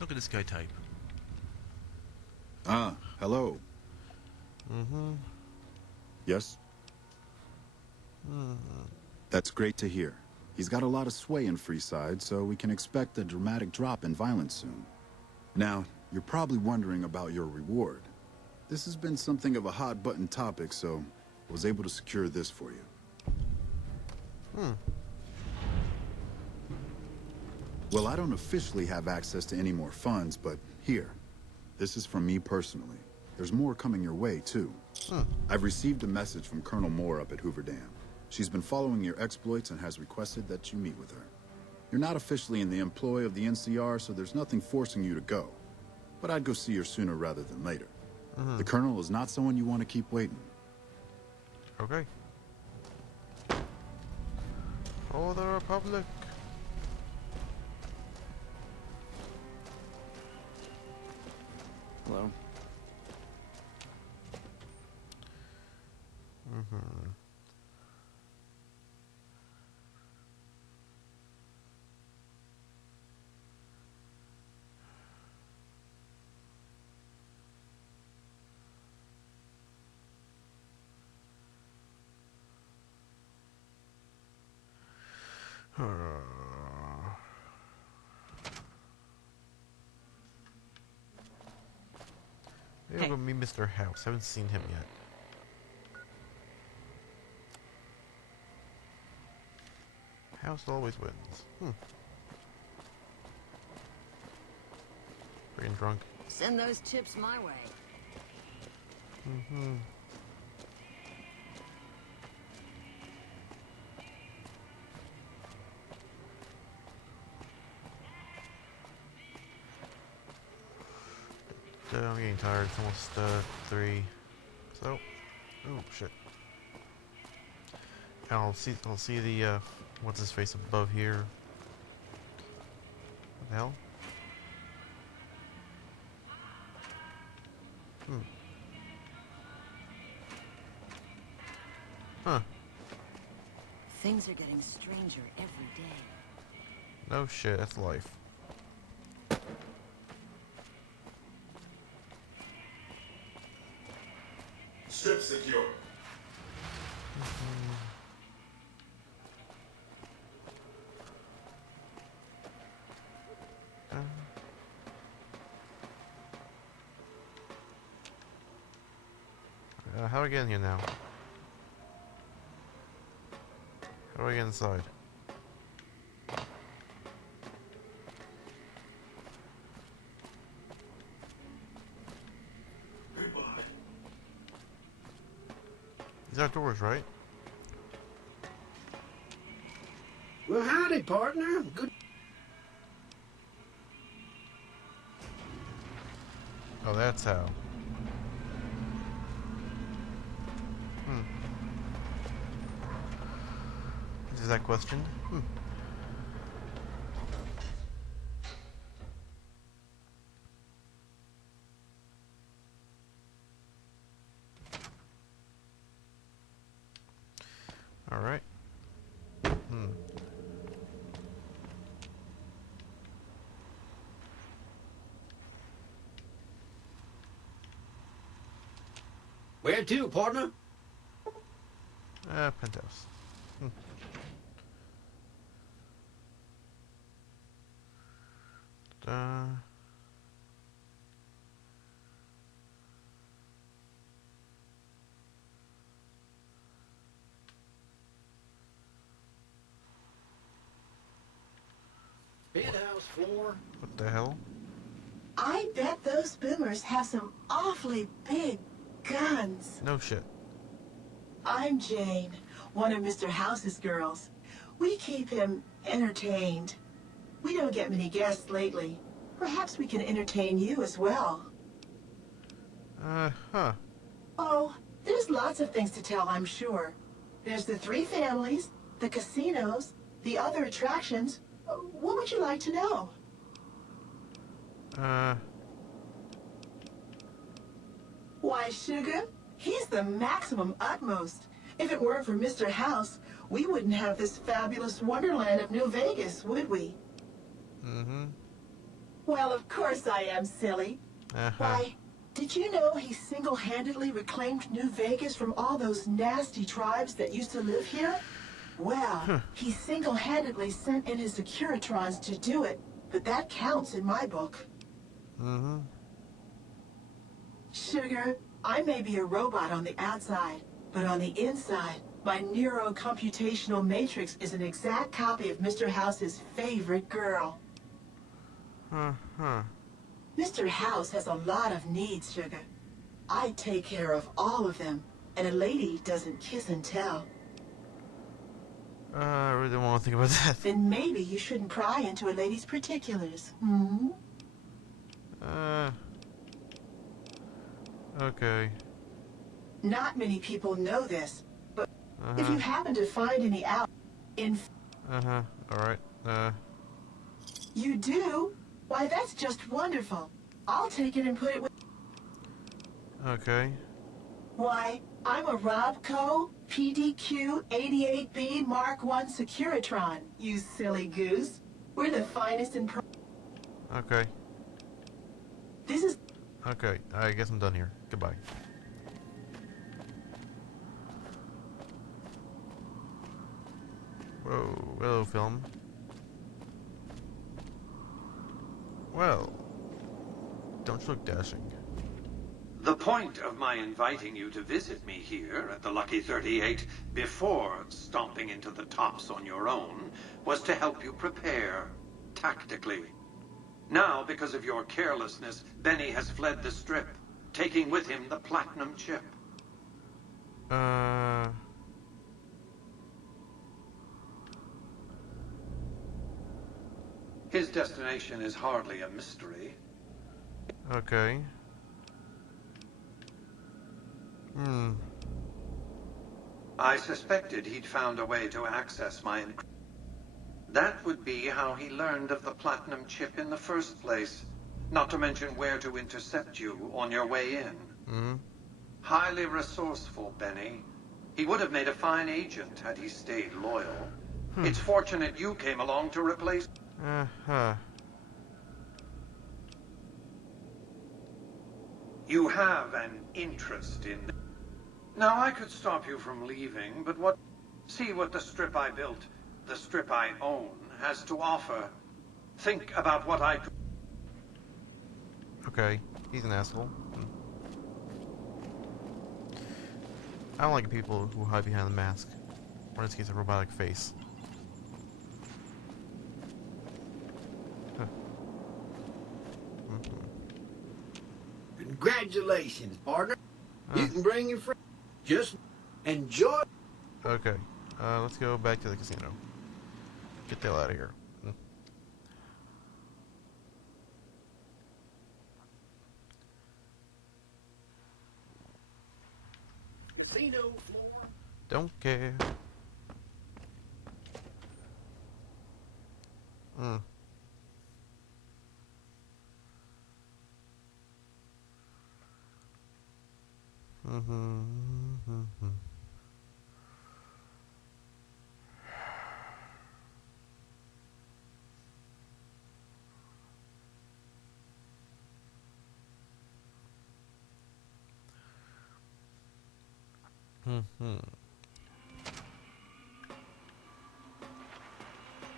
Look at this guy type. Ah, hello. Mm-hmm. Yes? That's great to hear. He's got a lot of sway in Freeside, so we can expect a dramatic drop in violence soon. Now, you're probably wondering about your reward. This has been something of a hot-button topic, so I was able to secure this for you. Well, I don't officially have access to any more funds, but here. This is from me personally. There's more coming your way, too. I've received a message from Colonel Moore up at Hoover Dam. She's been following your exploits and has requested that you meet with her. You're not officially in the employ of the NCR, so there's nothing forcing you to go. But I'd go see her sooner rather than later. The Colonel is not someone you want to keep waiting. Okay. For the Republic. Hello. Maybe I'll go meet Mr. House. Haven't seen him yet. House always wins. Getting drunk. Send those chips my way. I'm getting tired. It's almost 3. So, oh shit. I'll see the what's his face above here. What the hell? Huh. Things are getting stranger every day. No shit, that's life. Strip secure. How do I get in here now? How do I get inside? These are doors, right? Well, howdy, partner. Good. Oh, that's how. Is that question? All right. Where to, partner? Penthouse. Penthouse floor. What the hell? I bet those boomers have some awfully big guns. No shit. I'm Jane, one of Mr. House's girls. We keep him entertained. We don't get many guests lately. Perhaps we can entertain you as well. Huh. Oh, there's lots of things to tell, I'm sure. There's the 3 families, the casinos, the other attractions. What would you like to know? Why, Sugar, he's the maximum utmost. If it weren't for Mr. House, we wouldn't have this fabulous wonderland of New Vegas, would we? Well, of course I am, silly. Why, did you know he single-handedly reclaimed New Vegas from all those nasty tribes that used to live here? Well, he single-handedly sent in his Securitrons to do it, but that counts in my book. Mm-hmm. Sugar, I may be a robot on the outside, but on the inside, my neurocomputational matrix is an exact copy of Mr. House's favorite girl. Mr. House has a lot of needs, Sugar. I take care of all of them, and a lady doesn't kiss and tell. I really don't want to think about that. Then maybe you shouldn't pry into a lady's particulars, hmm? Okay. Not many people know this, but if you happen to find any out alright. You do? Why, that's just wonderful. I'll take it and put it with... Okay. Why, I'm a Robco PDQ 88B Mark I Securitron, you silly goose. We're the finest in... Okay. This is... Okay, I guess I'm done here. Goodbye. Whoa, hello, film. Well, don't you look dashing? The point of my inviting you to visit me here at the Lucky 38 before stomping into the tops on your own was to help you prepare, tactically. Now, because of your carelessness, Benny has fled the Strip, taking with him the platinum chip. His destination is hardly a mystery. Okay. I suspected he'd found a way to access my encryption. That would be how he learned of the platinum chip in the first place, not to mention where to intercept you on your way in. Highly resourceful, Benny. He would have made a fine agent had he stayed loyal. It's fortunate you came along to replace... You have an interest in... Now, I could stop you from leaving, but what... See what the Strip I built, the Strip I own, has to offer. Think about what I... Okay, he's an asshole. I don't like people who hide behind the mask. Or in this case, a robotic face. Congratulations, partner. You can bring your friend. Just enjoy. Okay, let's go back to the casino. Get the hell out of here. Casino floor. Don't care.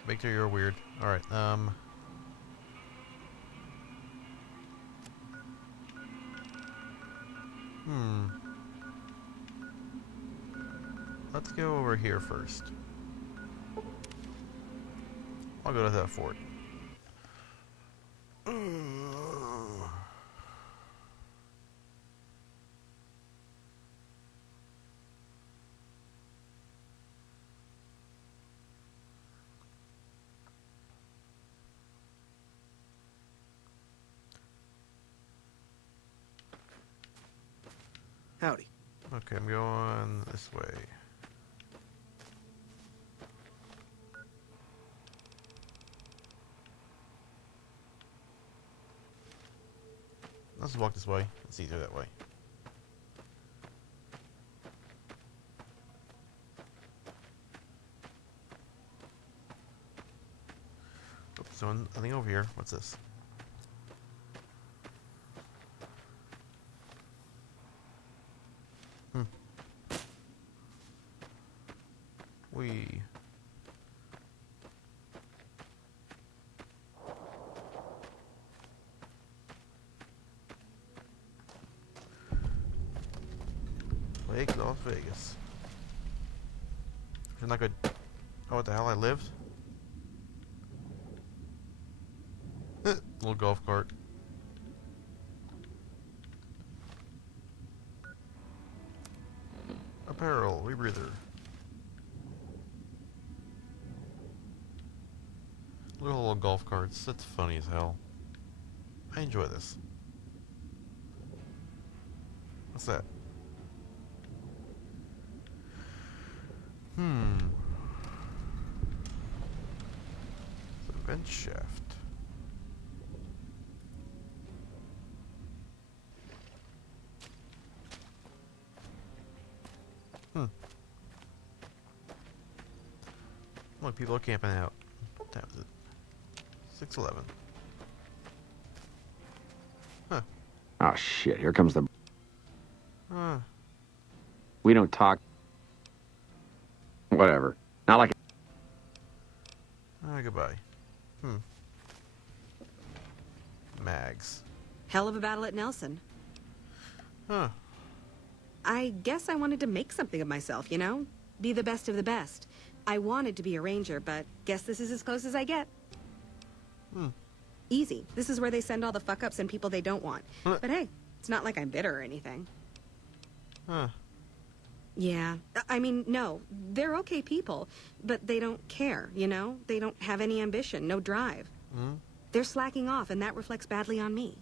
Victor, you're weird. Alright, let's go over here first. I'll go to that fort. Howdy. Okay, I'm going this way. Let's walk this way. It's easier that way. Oops, so nothing over here. What's this? Fake Las Vegas. You're not good. Oh, what the hell? I lived? Little golf cart. Apparel, rebreather. Look at little golf carts. That's funny as hell. I enjoy this. What's that? It's a vent shaft. Look, people are camping out. What time is it? 6:11. Huh. Oh shit, here comes the... Huh. We don't talk... Whatever. Not like... Goodbye. Mags. Hell of a battle at Nelson. Huh. I guess I wanted to make something of myself, you know? Be the best of the best. I wanted to be a ranger, but guess this is as close as I get. Easy. This is where they send all the fuck-ups and people they don't want. But hey, it's not like I'm bitter or anything. Huh. Yeah. I mean, no. They're okay people, but they don't care, you know? They don't have any ambition, no drive. They're slacking off, and that reflects badly on me.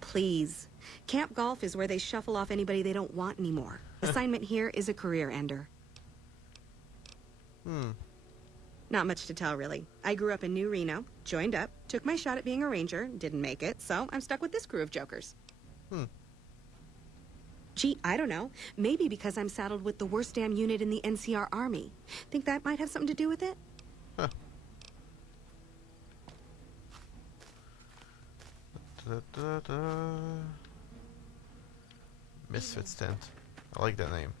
Please. Camp Golf is where they shuffle off anybody they don't want anymore. Assignment here is a career ender. Not much to tell, really. I grew up in New Reno, joined up, took my shot at being a ranger, didn't make it, so I'm stuck with this crew of jokers. Gee, I don't know. Maybe because I'm saddled with the worst damn unit in the NCR Army. Think that might have something to do with it? Huh. Misfits tent. I like that name.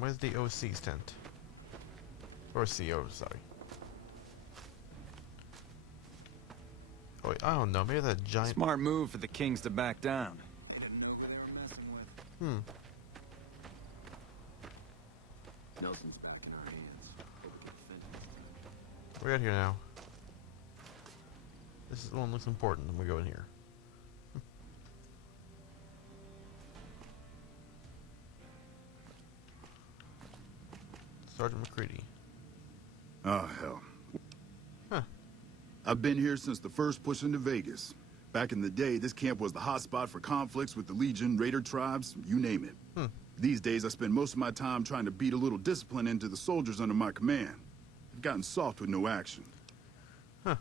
Where's the OC's tent? Or CO, sorry. Oh, wait, I don't know. Maybe that giant... Smart move for the Kings to back down. They didn't know who they were messing with. Nelson's back in our hands. Hope we get finished. We're out here now. This is the one that looks important. I'm gonna go in here. Sergeant McCready. Oh, hell. Huh. I've been here since the first push into Vegas. Back in the day, this camp was the hotspot for conflicts with the Legion, Raider tribes, you name it. These days, I spend most of my time trying to beat a little discipline into the soldiers under my command. They've gotten soft with no action. Huh.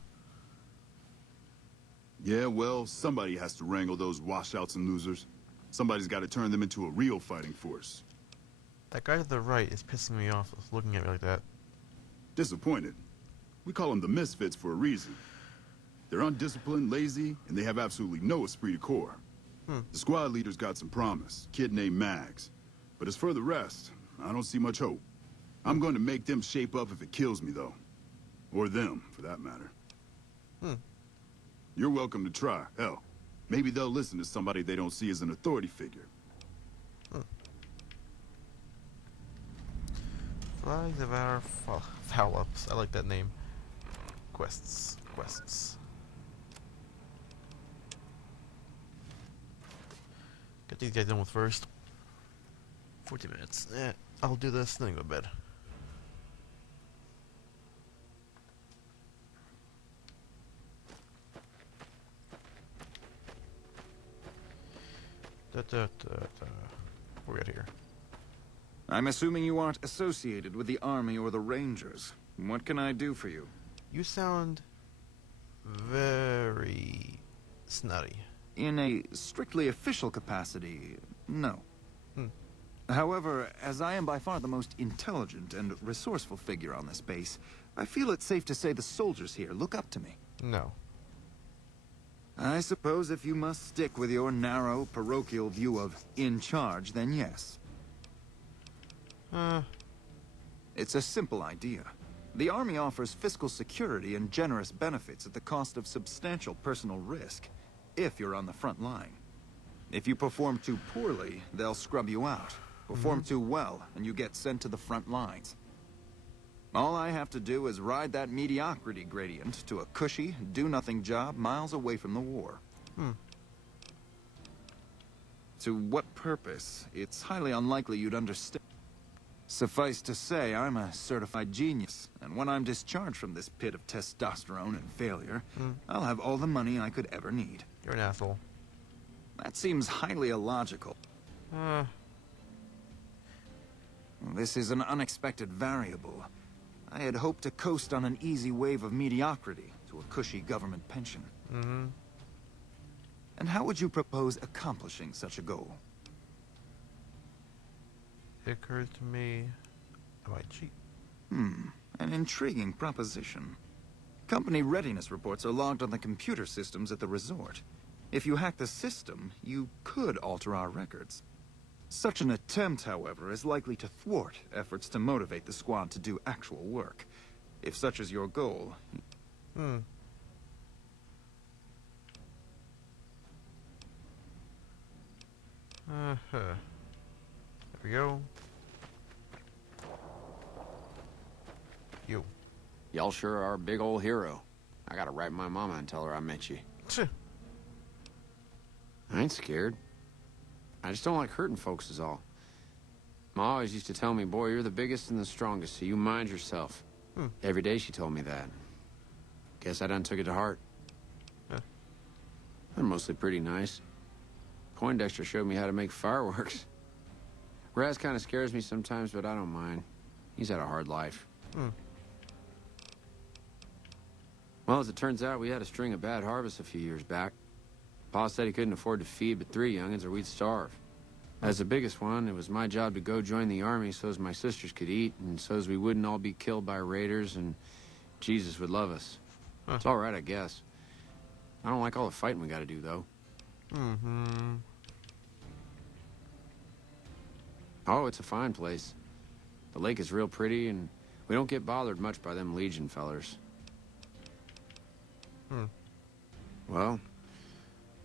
Yeah, well, somebody has to wrangle those washouts and losers. Somebody's got to turn them into a real fighting force. That guy to the right is pissing me off looking at me like that. Disappointed. We call them the Misfits for a reason. They're undisciplined, lazy, and they have absolutely no esprit de corps. The squad leader's got some promise, kid named Mags. But as for the rest, I don't see much hope. I'm going to make them shape up if it kills me, though. Or them, for that matter. You're welcome to try. Hell, maybe they'll listen to somebody they don't see as an authority figure. Flags of our FallOut. I like that name. Quests. Get these guys done with first. 40 minutes. I'll do this, then go to bed. What we got here? I'm assuming you aren't associated with the Army or the Rangers. What can I do for you? You sound very snotty. In a strictly official capacity, no. However, as I am by far the most intelligent and resourceful figure on this base, I feel it's safe to say the soldiers here look up to me. No. I suppose if you must stick with your narrow, parochial view of in charge, then yes. It's a simple idea. The Army offers fiscal security and generous benefits at the cost of substantial personal risk, if you're on the front line. If you perform too poorly, they'll scrub you out. Perform too well, and you get sent to the front lines. All I have to do is ride that mediocrity gradient to a cushy, do-nothing job miles away from the war. To what purpose? It's highly unlikely you'd understand. Suffice to say, I'm a certified genius, and when I'm discharged from this pit of testosterone and failure, I'll have all the money I could ever need. You're an asshole. That seems highly illogical. This is an unexpected variable. I had hoped to coast on an easy wave of mediocrity to a cushy government pension. And how would you propose accomplishing such a goal? It occurs to me I might cheat. An intriguing proposition. Company readiness reports are logged on the computer systems at the resort. If you hack the system, you could alter our records. Such an attempt, however, is likely to thwart efforts to motivate the squad to do actual work. If such is your goal... There we go. You. Y'all sure are a big old hero. I gotta write my mama and tell her I met you. I ain't scared. I just don't like hurting folks is all. Ma always used to tell me, boy, you're the biggest and the strongest, so you mind yourself. Every day she told me that. Guess I done took it to heart. They're mostly pretty nice. Poindexter showed me how to make fireworks. Raz kind of scares me sometimes, but I don't mind. He's had a hard life. Well, as it turns out, we had a string of bad harvests a few years back. Pa said he couldn't afford to feed but 3 youngins or we'd starve. As the biggest one, it was my job to go join the army so as my sisters could eat and so as we wouldn't all be killed by raiders and Jesus would love us. It's all right, I guess. I don't like all the fighting we gotta do, though. Oh, it's a fine place. The lake is real pretty, and we don't get bothered much by them Legion fellers. Well,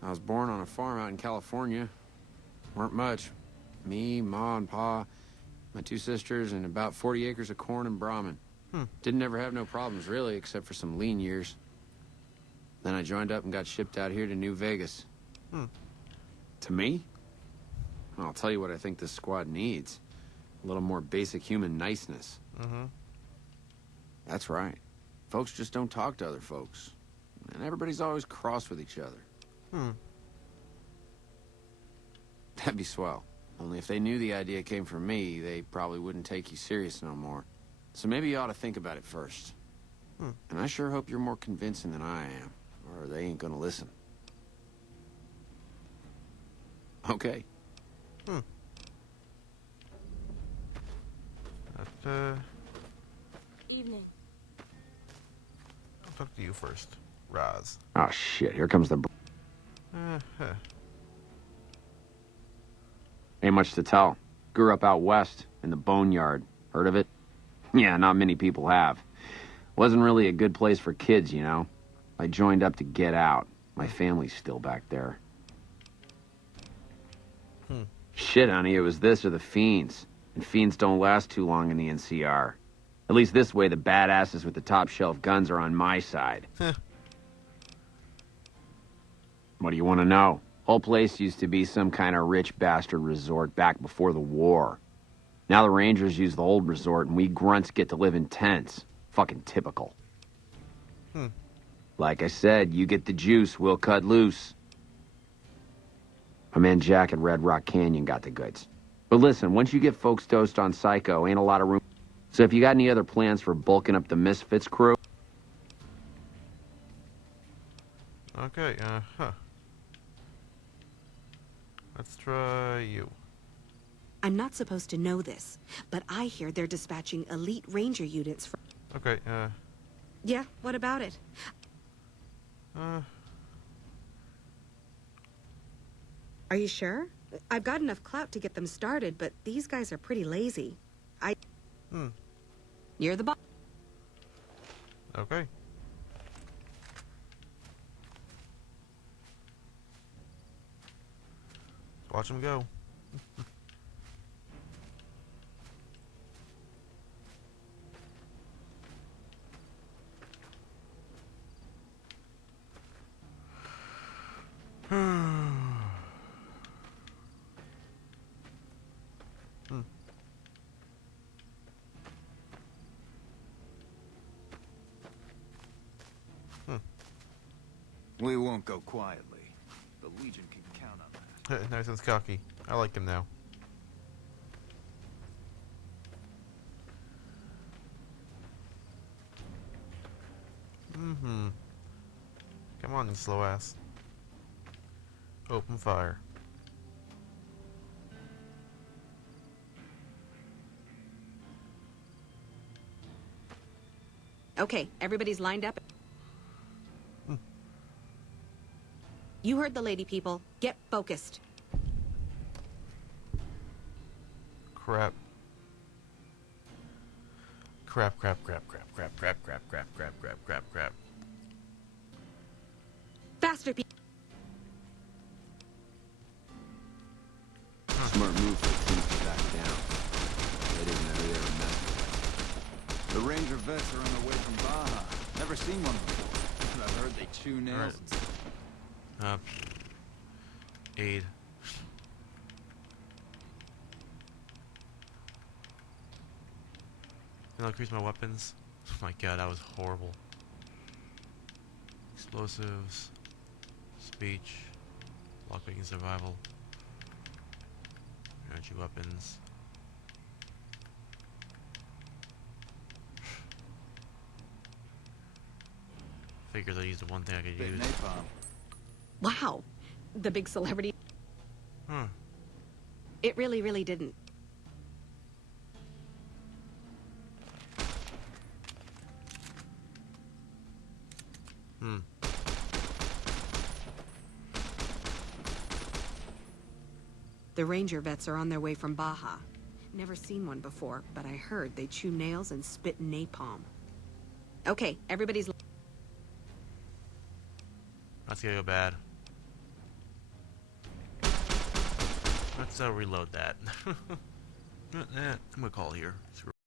I was born on a farm out in California. Weren't much. Me, Ma, and Pa, my 2 sisters, and about 40 acres of corn and Brahmin. Didn't ever have no problems, really, except for some lean years. Then I joined up and got shipped out here to New Vegas. To me? I'll tell you what I think this squad needs. A little more basic human niceness. That's right. Folks just don't talk to other folks. And everybody's always cross with each other. That'd be swell. Only if they knew the idea came from me, they probably wouldn't take you serious no more. So maybe you ought to think about it first. And I sure hope you're more convincing than I am, or they ain't gonna listen. Okay. Evening. I'll talk to you first, Raz. Oh, shit. Here comes the... Ain't much to tell. Grew up out west, in the Boneyard. Heard of it? Yeah, not many people have. Wasn't really a good place for kids, you know. I joined up to get out. My family's still back there. Shit, honey, it was this or the Fiends. And Fiends don't last too long in the NCR. At least this way, the badasses with the top shelf guns are on my side. What do you want to know? Whole place used to be some kind of rich bastard resort back before the war. Now the Rangers use the old resort and we grunts get to live in tents. Fucking typical. Like I said, you get the juice, we'll cut loose. My man Jack at Red Rock Canyon got the goods. But listen, once you get folks dosed on Psycho, ain't a lot of room. So if you got any other plans for bulking up the Misfits crew... Okay, let's try you. I'm not supposed to know this, but I hear they're dispatching elite ranger units from... Okay, Yeah, what about it? Are you sure? I've got enough clout to get them started, but these guys are pretty lazy. You're the boss. Okay. Watch him go. We won't go quietly. The Legion can count on that. Nice and cocky. I like him now. Come on, you slow ass. Open fire. Okay, everybody's lined up. You heard the lady, people. Get focused. Crap. Crap, crap, crap, crap, crap, crap, crap, crap, crap, crap, crap, crap. Faster, people. Smart move for the team to back down. They didn't know who they were messing with. The Ranger vets are on their way from Baja. Never seen one before. But I've heard they chew nails and stuff. Aid. I'll increase my weapons. Oh my god, that was horrible. Explosives. Speech. Lockpicking survival. Energy weapons. Figured I used the one thing I could use. Napalm. Wow. The big celebrity. It really, really didn't. The Ranger vets are on their way from Baja. Never seen one before, but I heard they chew nails and spit napalm. Okay, everybody's... That's gonna go bad. Let's reload that. I'm gonna call here.